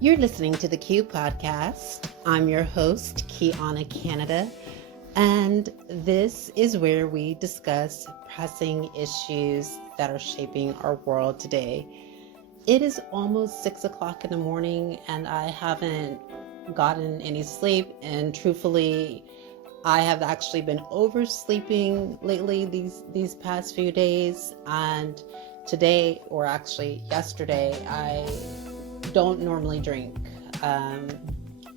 You're listening to the Q Podcast. I'm your host, Kiana Canada, and this is where we discuss pressing issues that are shaping our world today. It is almost 6 o'clock in the morning, and I haven't gotten any sleep, and truthfully, I have actually been oversleeping lately these past few days, and today, or actually yesterday, I don't normally drink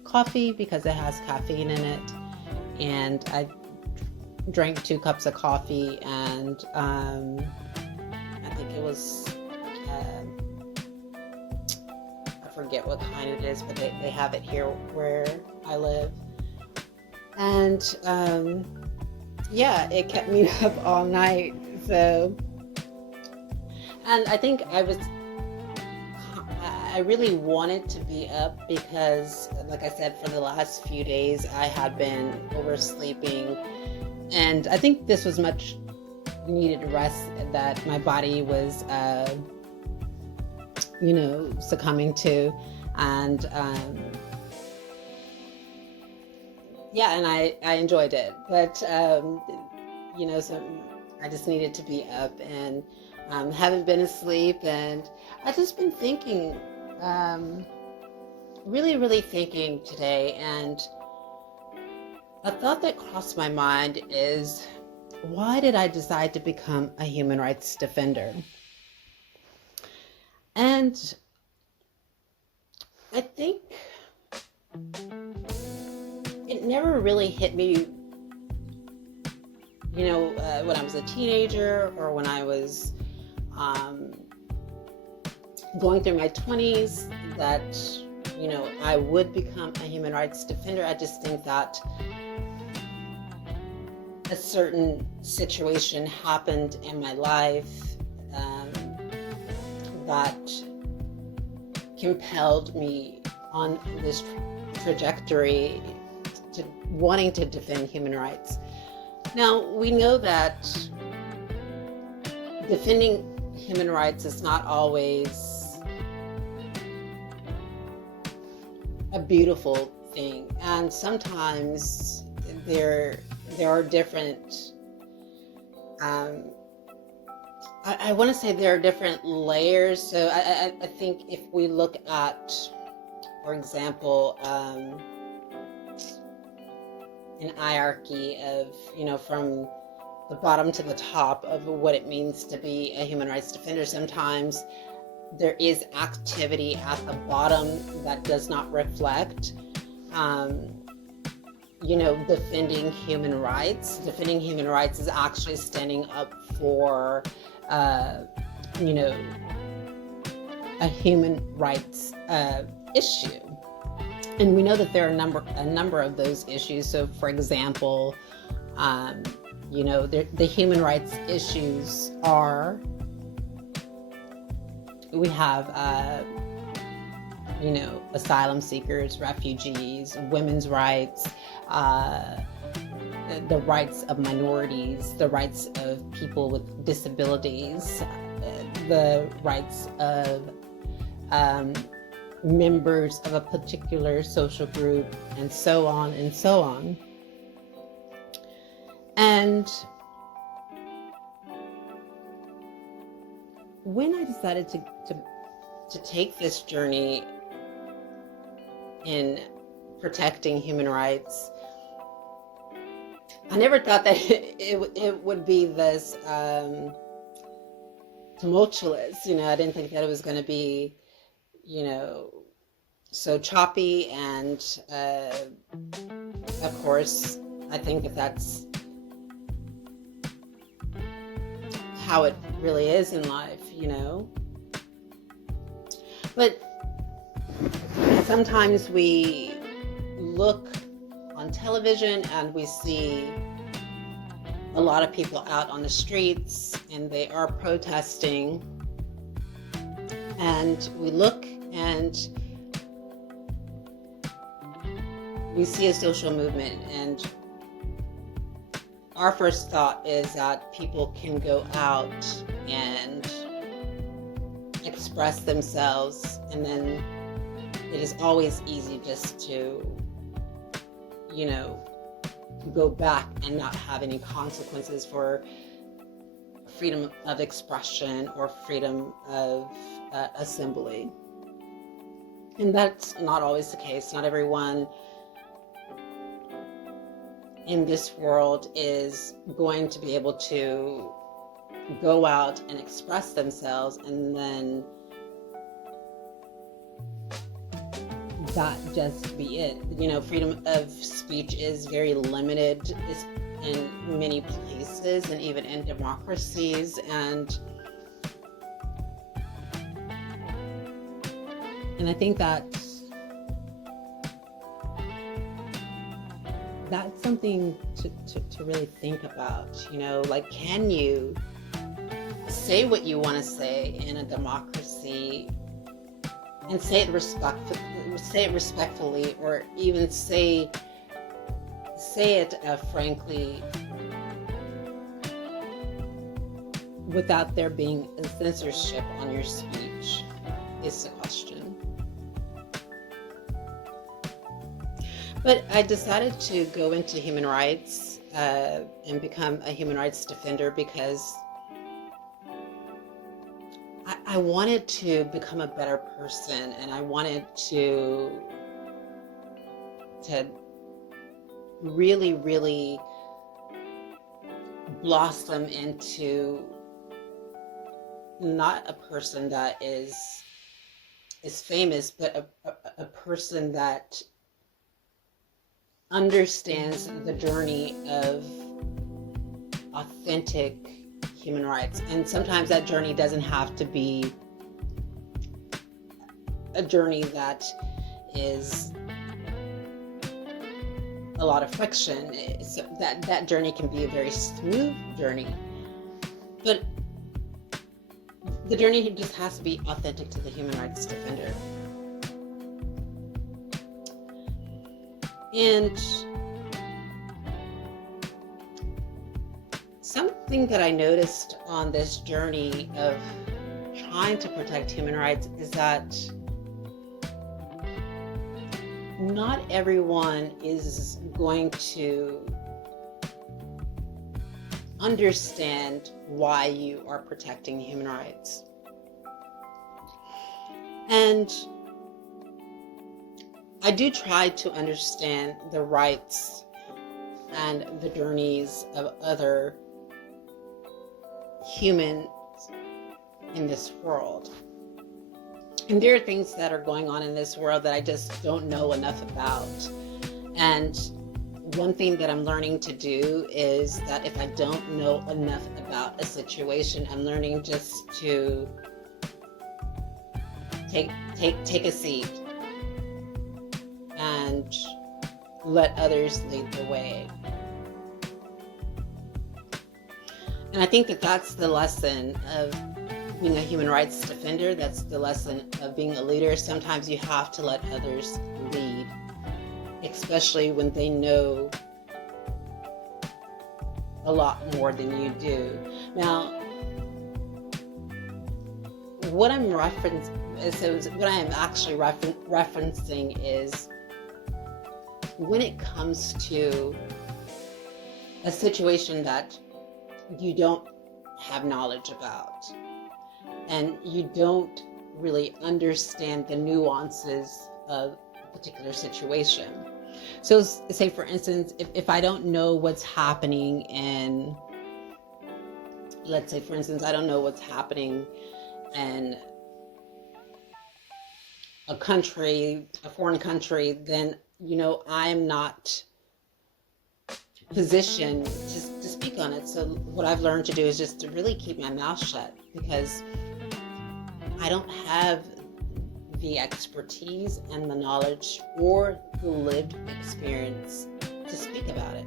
coffee because it has caffeine in it, and I drank 2 cups of coffee, and I think it was I forget what kind it is, but they have it here where I live, and it kept me up all night. So, and I think I really wanted to be up because, like I said, for the last few days I had been oversleeping, and I think this was much needed rest that my body was, succumbing to, and and I enjoyed it, but so I just needed to be up, and haven't been asleep, and I just been thinking. Really thinking today, and a thought that crossed my mind is, why did I decide to become a human rights defender? And I think it never really hit me, when I was a teenager, or when I was going through my 20s, that I would become a human rights defender. I just think that a certain situation happened in my life that compelled me on this trajectory to wanting to defend human rights. Now, we know that defending human rights is not always a beautiful thing, and sometimes there are different I want to say there are different layers. So I think if we look at, for example, an hierarchy of, from the bottom to the top of what it means to be a human rights defender, sometimes there is activity at the bottom that does not reflect, defending human rights. Defending human rights is actually standing up for, a human rights issue. And we know that there are a number of those issues. So, for example, the human rights issues are, we have, asylum seekers, refugees, women's rights, the rights of minorities, the rights of people with disabilities, the rights of members of a particular social group, and so on and so on. And when I decided to take this journey in protecting human rights, I never thought that it would be this tumultuous. I didn't think that it was going to be, so choppy, and of course, I think that's how it really is in life, But sometimes we look on television and we see a lot of people out on the streets, and they are protesting, and we look and we see a social movement, and our first thought is that people can go out and express themselves, and then it is always easy just to, go back and not have any consequences for freedom of expression or freedom of assembly. And that's not always the case. Not everyone in this world is going to be able to go out and express themselves, and then that just be it. Freedom of speech is very limited in many places, and even in democracies, and I think that's something to really think about. Can you say what you want to say in a democracy and say it respectfully, or even say it frankly, without there being a censorship on your speech, is the question. But I decided to go into human rights and become a human rights defender because I wanted to become a better person, and I wanted to really, really blossom into not a person that is famous, but a person that understands the journey of authentic human rights. And sometimes that journey doesn't have to be a journey that is a lot of friction. So that journey can be a very smooth journey, but the journey just has to be authentic to the human rights defender. And something that I noticed on this journey of trying to protect human rights is that not everyone is going to understand why you are protecting human rights. And I do try to understand the rights and the journeys of other humans in this world. And there are things that are going on in this world that I just don't know enough about. And one thing that I'm learning to do is that if I don't know enough about a situation, I'm learning just to take a seat and let others lead the way. And I think that that's the lesson of being a human rights defender. That's the lesson of being a leader. Sometimes you have to let others lead, especially when they know a lot more than you do. Now, what I am actually referencing is when it comes to a situation that you don't have knowledge about, and you don't really understand the nuances of a particular situation. So say, for instance, if I don't know what's happening in, let's say, for instance, I don't know what's happening in a foreign country, then, I'm not positioned to speak on it. So what I've learned to do is just to really keep my mouth shut, because I don't have the expertise and the knowledge or the lived experience to speak about it.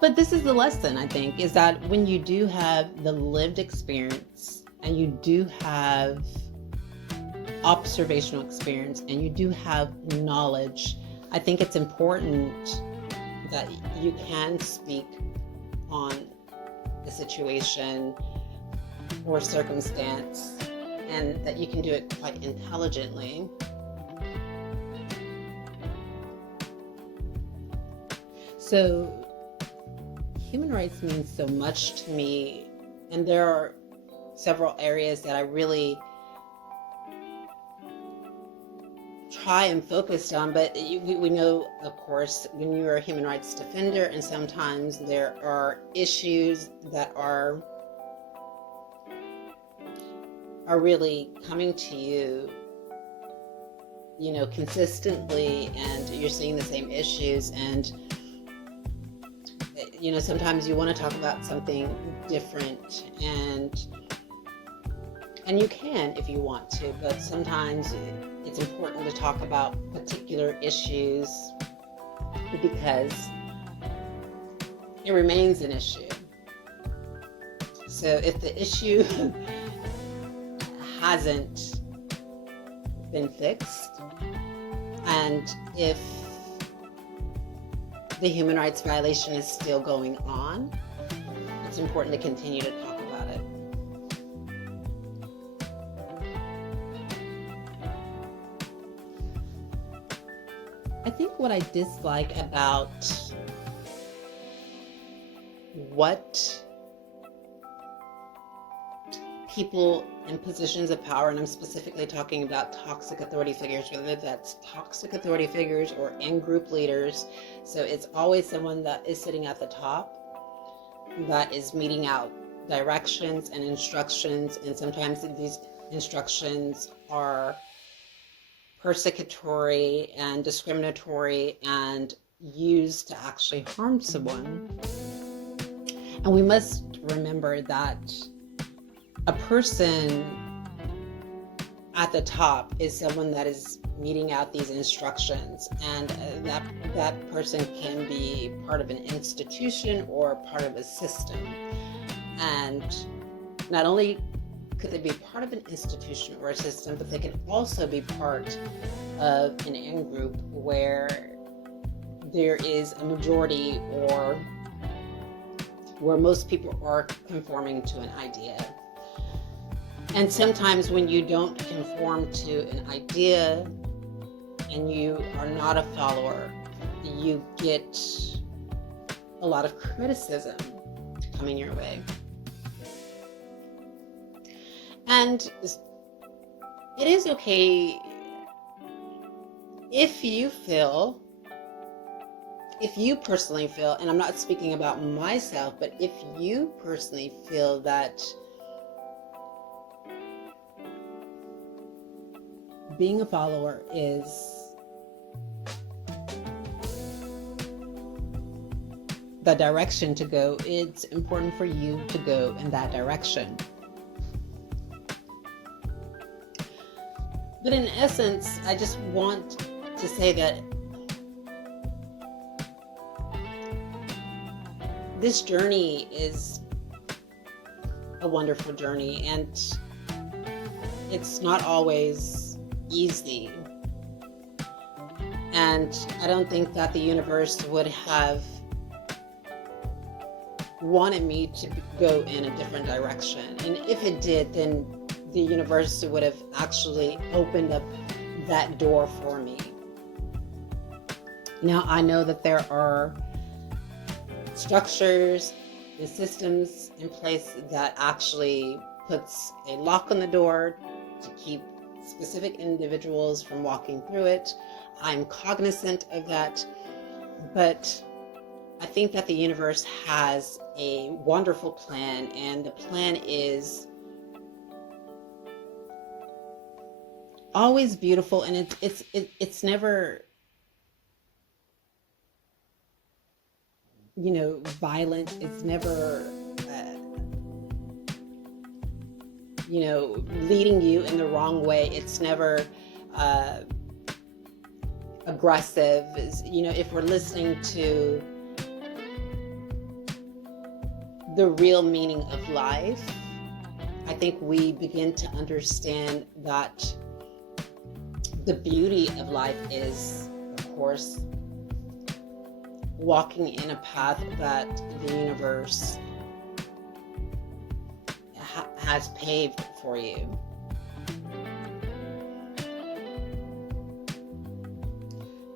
But this is the lesson, I think, is that when you do have the lived experience, and you do have observational experience, and you do have knowledge, I think it's important that you can speak on the situation or circumstance and that you can do it quite intelligently. So human rights means so much to me, and there are several areas that I really try and focus on, but we know, of course, when you are a human rights defender, and sometimes there are issues that are really coming to you, consistently, and you're seeing the same issues, and sometimes you want to talk about something different, and you can if you want to, but sometimes it's important to talk about particular issues because it remains an issue. So if the issue hasn't been fixed, and if the human rights violation is still going on, it's important to continue to talk about it. I think what I dislike about what people in positions of power, and I'm specifically talking about toxic authority figures, whether that's toxic authority figures or in-group leaders. So it's always someone that is sitting at the top that is meting out directions and instructions, and sometimes these instructions are persecutory and discriminatory and used to actually harm someone. And we must remember that a person at the top is someone that is meting out these instructions, and that person can be part of an institution or part of a system. And not only could they be part of an institution or a system, but they can also be part of an in-group where there is a majority, or where most people are conforming to an idea. And sometimes when you don't conform to an idea and you are not a follower, you get a lot of criticism coming your way. And it is okay if you personally feel, and I'm not speaking about myself, but if you personally feel that being a follower is the direction to go, it's important for you to go in that direction. But in essence, I just want to say that this journey is a wonderful journey, and it's not always easy. And I don't think that the universe would have wanted me to go in a different direction. And if it did, then the universe would have actually opened up that door for me. Now, I know that there are structures and systems in place that actually puts a lock on the door to keep specific individuals from walking through it. I'm cognizant of that, but I think that the universe has a wonderful plan, and the plan is always beautiful, and it's never, violent. It's never leading you in the wrong way. It's never aggressive. If we're listening to the real meaning of life, I think we begin to understand that the beauty of life is, of course, walking in a path that the universe has paved for you.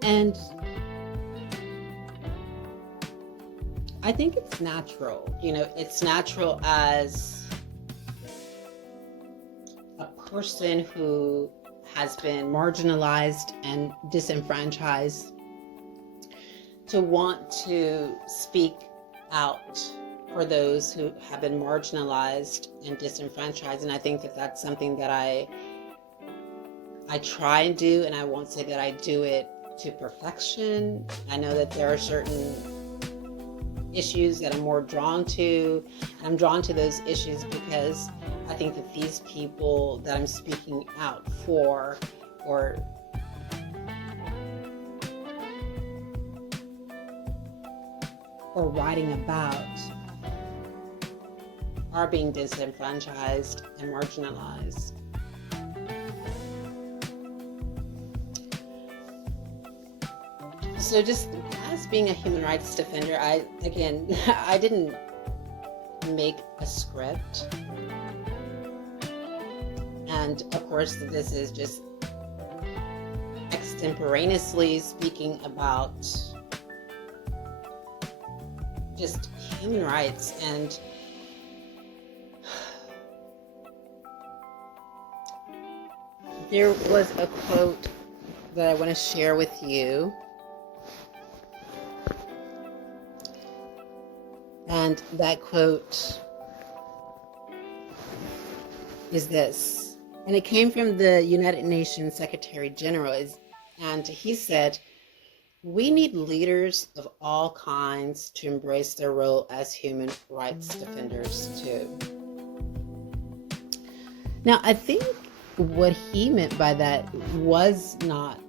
And I think it's natural. It's natural as a person who has been marginalized and disenfranchised to want to speak out for those who have been marginalized and disenfranchised. And I think that that's something that I try and do, and I won't say that I do it to perfection. I know that there are certain issues that I'm more drawn to. I'm drawn to those issues because I think that these people that I'm speaking out for or writing about are being disenfranchised and marginalized. So just as being a human rights defender, I didn't make a script. And of course, this is just extemporaneously speaking about just human rights. And there was a quote that I want to share with you. And that quote is this, and it came from the United Nations Secretary General, and he said, "We need leaders of all kinds to embrace their role as human rights defenders too." Now, I think what he meant by that was not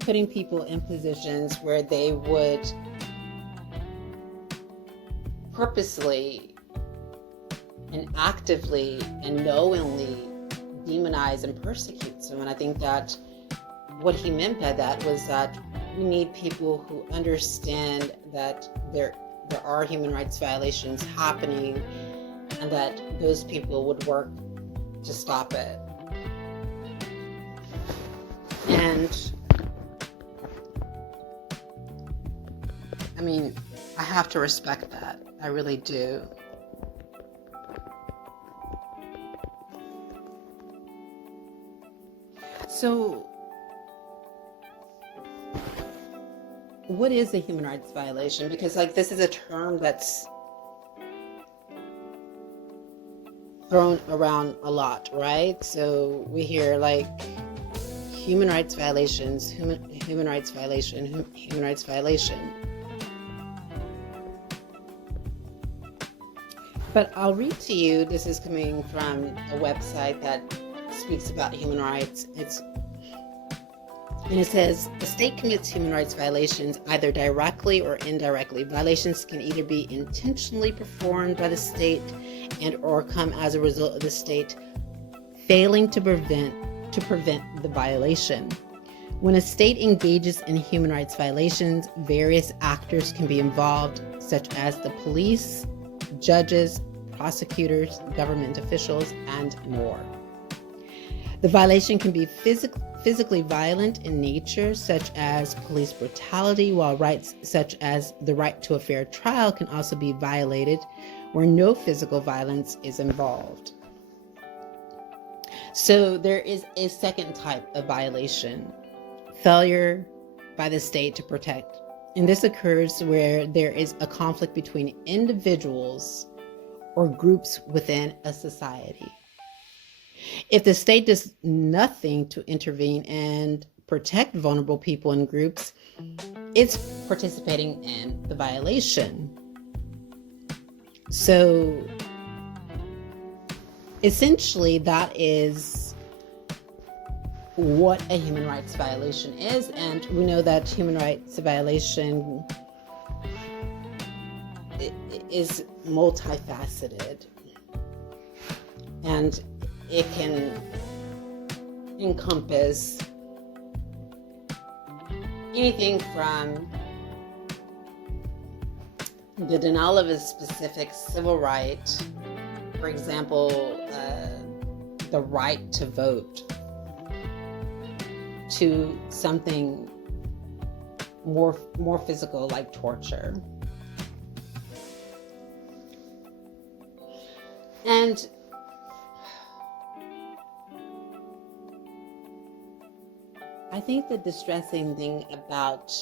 putting people in positions where they would purposely and actively and knowingly demonize and persecute someone. I think that what he meant by that was that we need people who understand that there are human rights violations happening and that those people would work to stop it. And I mean, I have to respect that. I really do. So, what is a human rights violation? Because this is a term that's thrown around a lot, right? So we hear human rights violations, human rights violation, human rights violation. But I'll read to you, this is coming from a website that speaks about human rights. And it says, the state commits human rights violations either directly or indirectly. Violations can either be intentionally performed by the state and or come as a result of the state failing to prevent the violation. When a state engages in human rights violations, various actors can be involved, such as the police, judges, prosecutors, government officials, and more. The violation can be physically violent in nature, such as police brutality, while rights such as the right to a fair trial can also be violated where no physical violence is involved. So there is a second type of violation, failure by the state to protect. And this occurs where there is a conflict between individuals or groups within a society. If the state does nothing to intervene and protect vulnerable people and groups, it's participating in the violation. So essentially, that is what a human rights violation is. And we know that human rights violation is multifaceted. And it can encompass anything from the denial of a specific civil right, for example, the right to vote to something more physical, like torture. And I think the distressing thing about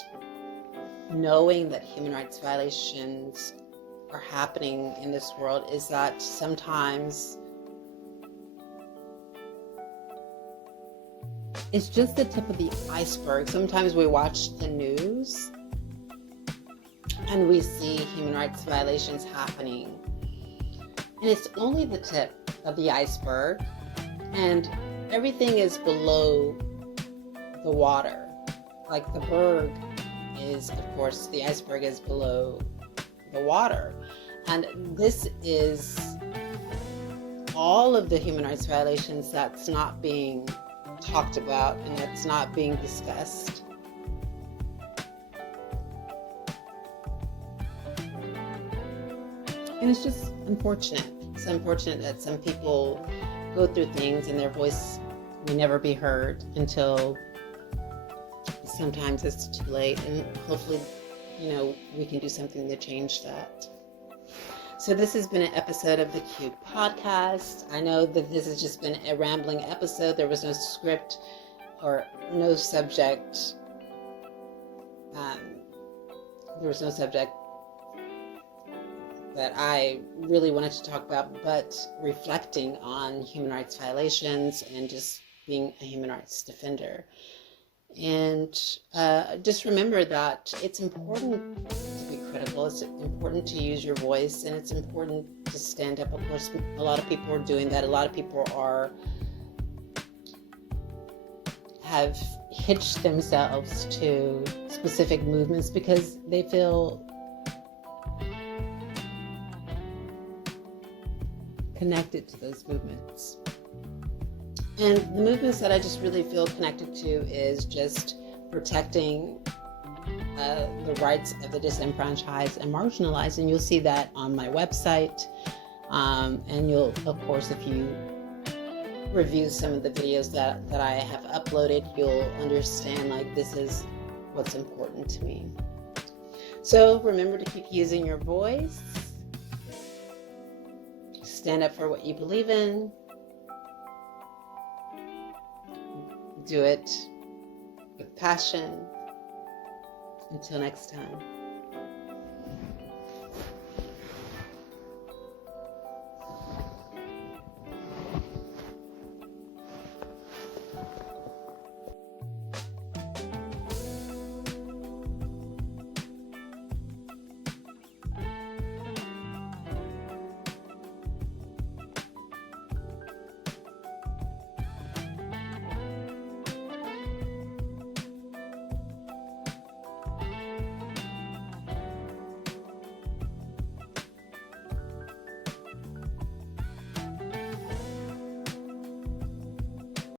knowing that human rights violations are happening in this world is that sometimes it's just the tip of the iceberg. Sometimes we watch the news and we see human rights violations happening, and it's only the tip of the iceberg, and everything is below the water. Like the berg is, of course, the iceberg is below the water. And this is all of the human rights violations that's not being talked about and that's not being discussed. And it's just unfortunate. It's unfortunate that some people go through things and their voice may never be heard until sometimes it's too late. And hopefully, we can do something to change that. So this has been an episode of the Q podcast. I know that this has just been a rambling episode. There was no script or no subject. There was no subject that I really wanted to talk about, but reflecting on human rights violations and just being a human rights defender. And just remember that it's important to be critical. It's important to use your voice, and it's important to stand up. Of course, a lot of people are doing that. A lot of people have hitched themselves to specific movements because they feel connected to those movements. And the movements that I just really feel connected to is just protecting the rights of the disenfranchised and marginalized. And you'll see that on my website. And you'll, of course, if you review some of the videos that I have uploaded, you'll understand this is what's important to me. So remember to keep using your voice. Stand up for what you believe in. Do it with passion. Until next time.